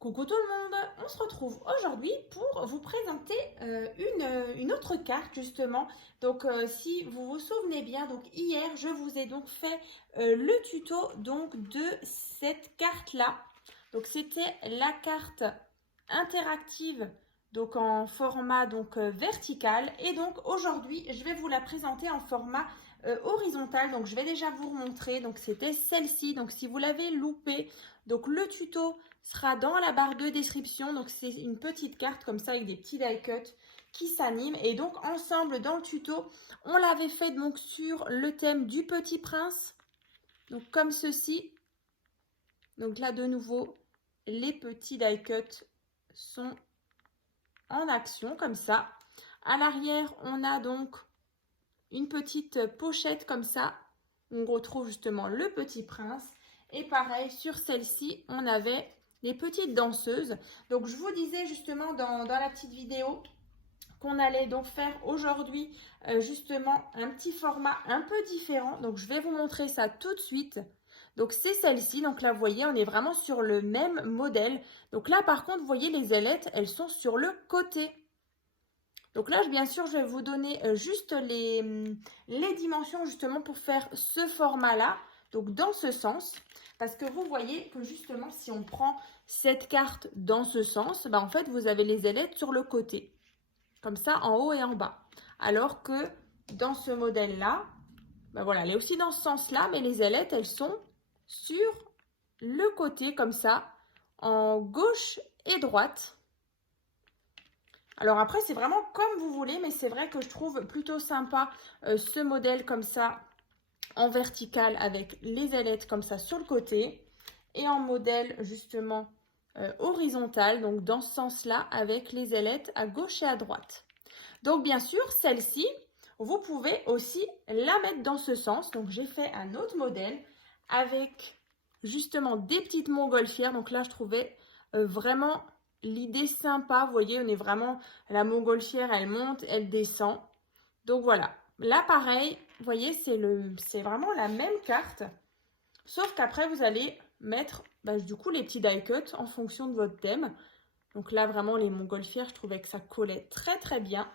Coucou tout le monde, on se retrouve aujourd'hui pour vous présenter une autre carte justement. Donc si vous vous souvenez bien, donc hier je vous ai donc fait le tuto donc de cette carte là. Donc c'était la carte interactive donc en format donc vertical et donc aujourd'hui je vais vous la présenter en format horizontal. Donc je vais déjà vous remontrer. Donc c'était celle-ci. Donc si vous l'avez loupé, donc le tuto sera dans la barre de description. Donc c'est une petite carte comme ça avec des petits die cuts qui s'animent. Et donc ensemble dans le tuto, on l'avait fait donc sur le thème du Petit Prince. Donc comme ceci. Donc là de nouveau, les petits die cuts sont en action comme ça. À l'arrière, on a donc une petite pochette comme ça. On retrouve justement le Petit Prince. Et pareil, sur celle-ci, on avait les petites danseuses. Donc, je vous disais justement dans la petite vidéo qu'on allait donc faire aujourd'hui justement un petit format un peu différent. Donc, je vais vous montrer ça tout de suite. Donc, c'est celle-ci. Donc là, vous voyez, on est vraiment sur le même modèle. Donc là, par contre, vous voyez, les ailettes, elles sont sur le côté. Donc là, bien sûr, je vais vous donner juste les dimensions justement pour faire ce format-là. Donc dans ce sens, parce que vous voyez que justement, si on prend cette carte dans ce sens, bah, en fait, vous avez les ailettes sur le côté. Comme ça, en haut et en bas. Alors que dans ce modèle-là, bah voilà, elle est aussi dans ce sens-là, mais les ailettes, elles sont sur le côté comme ça, en gauche et droite. Alors après, c'est vraiment comme vous voulez, mais c'est vrai que je trouve plutôt sympa ce modèle comme ça, en vertical, avec les ailettes comme ça sur le côté. Et en modèle justement horizontal, donc dans ce sens-là, avec les ailettes à gauche et à droite. Donc bien sûr, celle-ci, vous pouvez aussi la mettre dans ce sens. Donc j'ai fait un autre modèle avec justement des petites montgolfières. Donc là, je trouvais vraiment l'idée sympa. Vous voyez, on est vraiment, la montgolfière, elle monte, elle descend. Donc voilà. Là, pareil, vous voyez, c'est vraiment la même carte. Sauf qu'après, vous allez mettre du coup les petits die cuts en fonction de votre thème. Donc là, vraiment, les montgolfières, je trouvais que ça collait très très bien.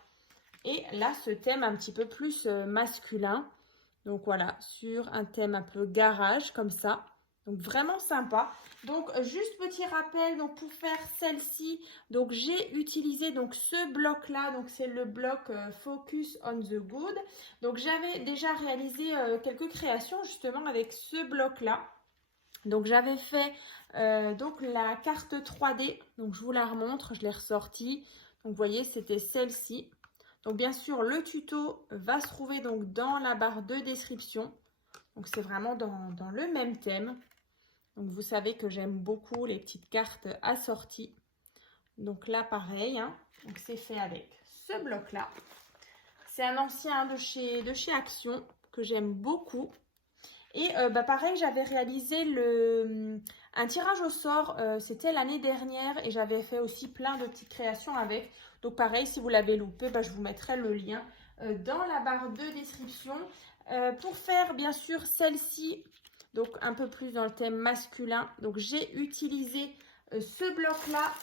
Et là, ce thème un petit peu plus masculin. Donc voilà, sur un thème un peu garage comme ça. Donc vraiment sympa. Donc juste petit rappel, donc pour faire celle-ci, donc j'ai utilisé donc ce bloc là, donc c'est le bloc Focus on the Good. Donc j'avais déjà réalisé quelques créations justement avec ce bloc là. Donc j'avais fait donc la carte 3D, donc je vous la remontre, je l'ai ressortie. Donc vous voyez, c'était celle-ci. Donc bien sûr, le tuto va se trouver donc dans la barre de description. Donc c'est vraiment dans le même thème. Donc vous savez que j'aime beaucoup les petites cartes assorties. Donc là, pareil, hein. Donc c'est fait avec ce bloc-là. C'est un ancien de chez Action que j'aime beaucoup. Et pareil, j'avais réalisé un tirage au sort, c'était l'année dernière, et j'avais fait aussi plein de petites créations avec. Donc pareil, si vous l'avez loupé, je vous mettrai le lien dans la barre de description. Pour faire bien sûr celle-ci, donc un peu plus dans le thème masculin, donc j'ai utilisé ce bloc-là.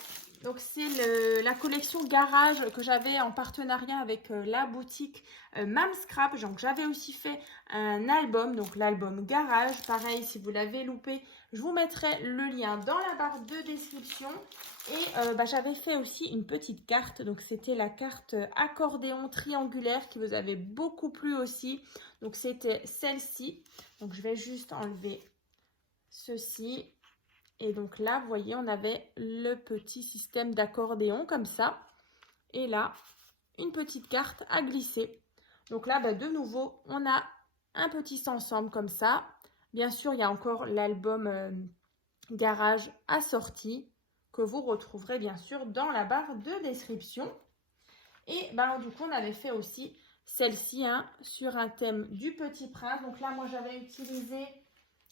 Donc c'est la collection Garage que j'avais en partenariat avec la boutique Mam Scrap. Donc j'avais aussi fait un album, donc l'album Garage. Pareil, si vous l'avez loupé, je vous mettrai le lien dans la barre de description. Et j'avais fait aussi une petite carte. Donc c'était la carte accordéon triangulaire qui vous avait beaucoup plu aussi. Donc c'était celle-ci. Donc je vais juste enlever ceci. Et donc là, vous voyez, on avait le petit système d'accordéon comme ça. Et là, une petite carte à glisser. Donc là, de nouveau, on a un petit ensemble comme ça. Bien sûr, il y a encore l'album Garage assorti que vous retrouverez bien sûr dans la barre de description. Et du coup, on avait fait aussi celle-ci sur un thème du Petit Prince. Donc là, moi, j'avais utilisé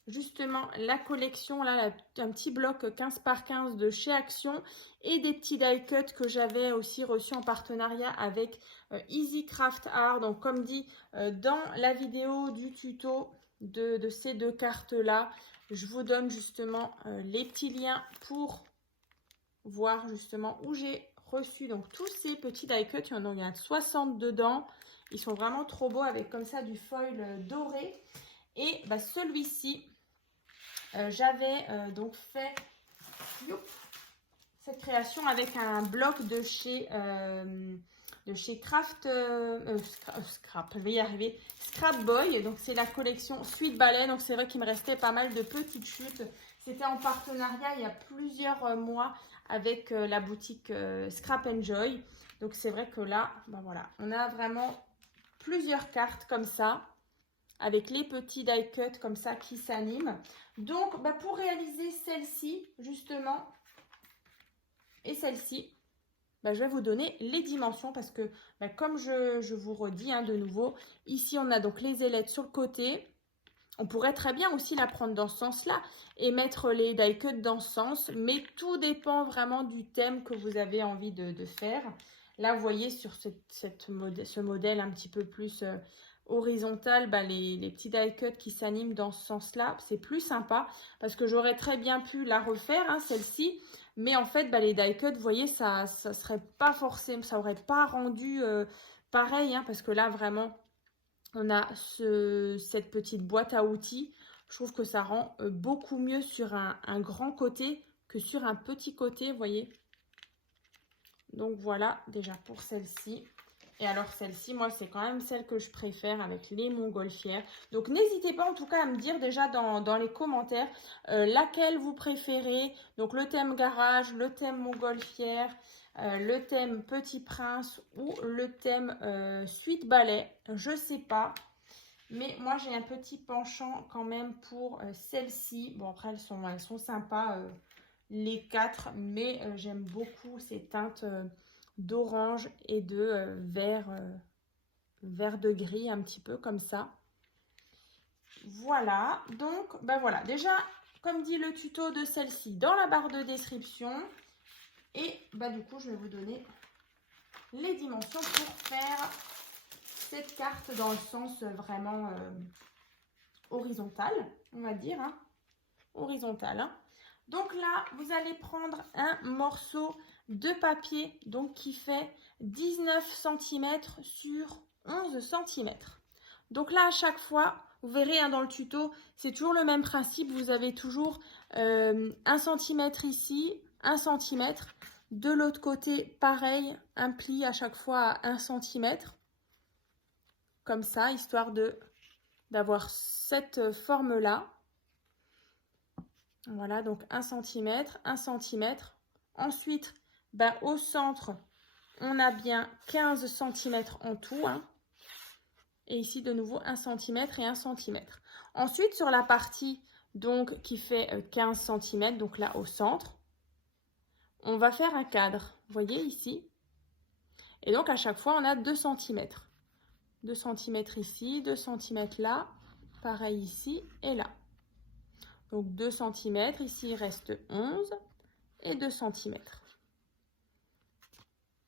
justement la collection là, un petit bloc 15 par 15 de chez Action et des petits die cuts que j'avais aussi reçus en partenariat avec Easy Craft Art. Donc comme dit dans la vidéo du tuto de ces deux cartes là, je vous donne justement les petits liens pour voir justement où j'ai reçu donc tous ces petits die cuts. Il y en a 60 dedans. Ils sont vraiment trop beaux avec comme ça du foil doré. Et bah, celui-ci, j'avais donc fait cette création avec un bloc de chez Craft Scrap, je vais y arriver, Scrap Boy. Donc c'est la collection Sweet Ballet. Donc c'est vrai qu'il me restait pas mal de petites chutes. C'était en partenariat il y a plusieurs mois avec la boutique Scrap Enjoy. Donc c'est vrai que là, ben voilà, on a vraiment plusieurs cartes comme ça, avec les petits die cuts comme ça qui s'animent. Donc ben, pour réaliser celle-ci justement et celle-ci, ben, je vais vous donner les dimensions parce que ben, comme je vous redis hein, de nouveau, ici on a donc les ailettes sur le côté. On pourrait très bien aussi la prendre dans ce sens-là et mettre les die cuts dans ce sens, mais tout dépend vraiment du thème que vous avez envie de faire. Là, vous voyez sur ce modèle un petit peu plus horizontal, bah, les petits die cuts qui s'animent dans ce sens-là, c'est plus sympa parce que j'aurais très bien pu la refaire, hein, celle-ci, mais en fait, bah, les die cuts, vous voyez, ça serait pas forcément, ça aurait pas rendu pareil, hein, parce que là, vraiment, on a cette petite boîte à outils. Je trouve que ça rend beaucoup mieux sur un grand côté que sur un petit côté, vous voyez. Donc voilà, déjà pour celle-ci. Et alors celle-ci, moi, c'est quand même celle que je préfère avec les montgolfières. Donc n'hésitez pas en tout cas à me dire déjà dans les commentaires laquelle vous préférez. Donc le thème garage, le thème montgolfière, le thème Petit Prince ou le thème Suite Ballet. Je sais pas. Mais moi, j'ai un petit penchant quand même pour celle-ci. Bon, après, elles sont sympas, les quatre. Mais j'aime beaucoup ces teintes d'orange et de vert de gris, un petit peu comme ça. Voilà. Donc, ben voilà. Déjà, comme dit le tuto de celle-ci, dans la barre de description. Et bah, du coup, je vais vous donner les dimensions pour faire cette carte dans le sens vraiment horizontal, on va dire, hein, horizontal. Hein. Donc là, vous allez prendre un morceau de papier donc qui fait 19 cm sur 11 cm. Donc là, à chaque fois, vous verrez hein, dans le tuto, c'est toujours le même principe. Vous avez toujours 1 cm ici, 1 cm. De l'autre côté, pareil, un pli à chaque fois à 1 cm. Comme ça, histoire d'avoir cette forme-là. Voilà, donc 1 cm, 1 cm. Ensuite, ben, au centre, on a bien 15 cm en tout. Hein. Et ici, de nouveau, 1 cm et 1 cm. Ensuite, sur la partie donc, qui fait 15 cm, donc là au centre, on va faire un cadre. Vous voyez ici. Et donc, à chaque fois, on a 2 cm. 2 cm ici, 2 cm là, pareil ici et là. Donc 2 cm, ici il reste 11 et 2 cm.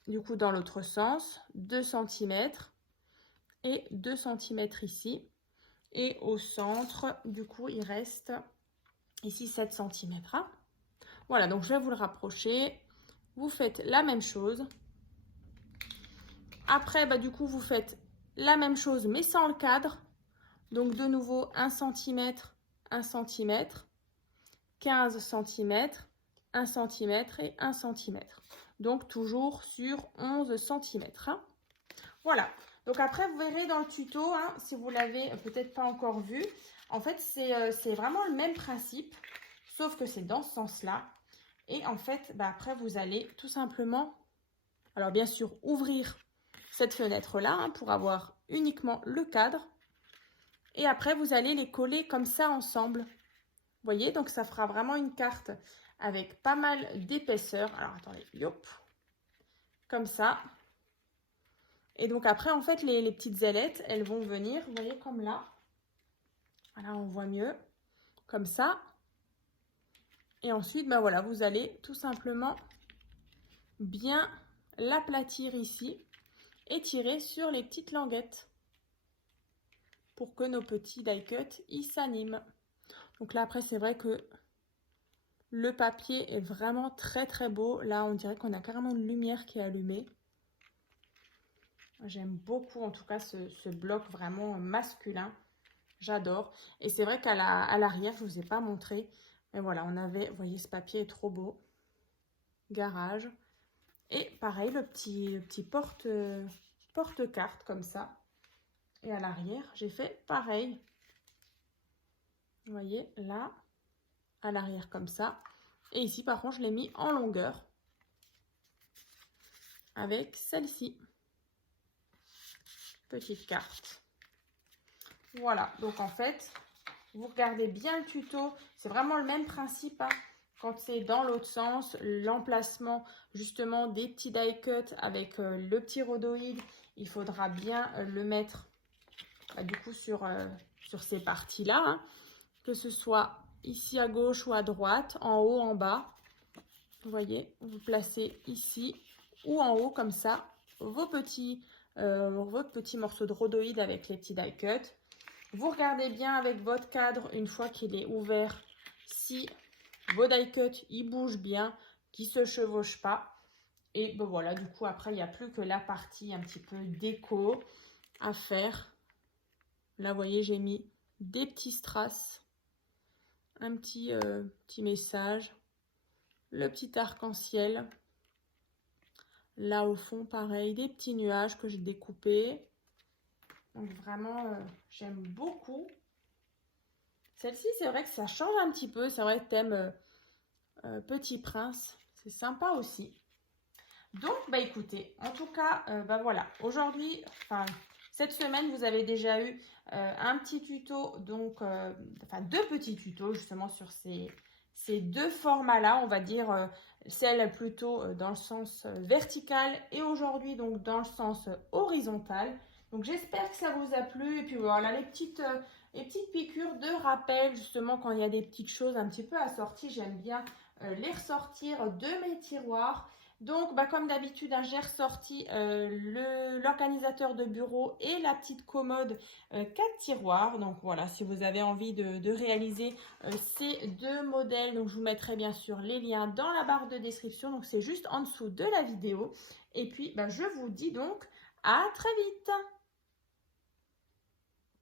Du coup, dans l'autre sens, 2 cm et 2 cm ici. Et au centre, du coup, il reste ici 7 cm. Hein. Voilà, donc je vais vous le rapprocher. Vous faites la même chose. Après, bah, du coup, vous faites la même chose, mais sans le cadre. Donc, de nouveau, 1 cm, 1 cm, 15 cm, 1 cm et 1 cm. Donc, toujours sur 11 cm. Hein. Voilà. Donc, après, vous verrez dans le tuto, hein, si vous l'avez peut-être pas encore vu, en fait, c'est vraiment le même principe, sauf que c'est dans ce sens-là. Et en fait, bah, après, vous allez tout simplement, alors bien sûr, ouvrir cette fenêtre-là hein, pour avoir uniquement le cadre. Et après, vous allez les coller comme ça ensemble. Vous voyez, donc ça fera vraiment une carte avec pas mal d'épaisseur. Alors, attendez, yop, comme ça. Et donc après, en fait, les petites ailettes, elles vont venir, vous voyez, comme là. Voilà, on voit mieux, comme ça. Et ensuite, ben voilà, vous allez tout simplement bien l'aplatir ici et tirer sur les petites languettes pour que nos petits die cuts, ils s'animent. Donc là, après, c'est vrai que Le papier est vraiment très très beau. Là, on dirait qu'on a carrément une lumière qui est allumée. J'aime beaucoup en tout cas ce bloc vraiment masculin. J'adore. Et c'est vrai qu'à l'arrière, je ne vous ai pas montré. Mais voilà, on avait, vous voyez, ce papier est trop beau. Garage. Et pareil, le petit porte-carte comme ça. Et à l'arrière, j'ai fait pareil. Vous voyez, là, à l'arrière comme ça. Et ici, par contre, je l'ai mis en longueur. Avec celle-ci. Petite carte. Voilà, donc en fait, vous regardez bien le tuto. C'est vraiment le même principe, hein. Quand c'est dans l'autre sens, l'emplacement justement des petits die cuts avec le petit rhodoïde, il faudra bien le mettre du coup sur ces parties-là, hein. Que ce soit ici à gauche ou à droite, en haut, en bas. Vous voyez, vous placez ici ou en haut comme ça votre petit morceau de rhodoïde avec les petits die cuts. Vous regardez bien avec votre cadre une fois qu'il est ouvert si vos die cuts ils bougent bien, qu'ils ne se chevauchent pas. Et ben voilà, du coup après il n'y a plus que la partie un petit peu déco à faire. Là vous voyez j'ai mis des petits strass, un petit message, le petit arc-en-ciel. Là au fond pareil, des petits nuages que j'ai découpés. Donc vraiment j'aime beaucoup. Celle-ci, c'est vrai que ça change un petit peu. C'est vrai que thème Petit Prince. C'est sympa aussi. Donc, bah écoutez, en tout cas, bah voilà. Aujourd'hui, enfin, cette semaine, vous avez déjà eu un petit tuto, donc, enfin, deux petits tutos justement sur ces deux formats-là. On va dire celle plutôt dans le sens vertical et aujourd'hui, donc, dans le sens horizontal. Donc, j'espère que ça vous a plu. Et puis voilà, les petites piqûres de rappel, justement, quand il y a des petites choses un petit peu assorties, j'aime bien les ressortir de mes tiroirs. Donc, bah, comme d'habitude, hein, j'ai ressorti l'organisateur de bureau et la petite commode 4 tiroirs. Donc voilà, si vous avez envie de réaliser ces deux modèles, donc je vous mettrai bien sûr les liens dans la barre de description. Donc c'est juste en dessous de la vidéo. Et puis, bah, je vous dis donc à très vite.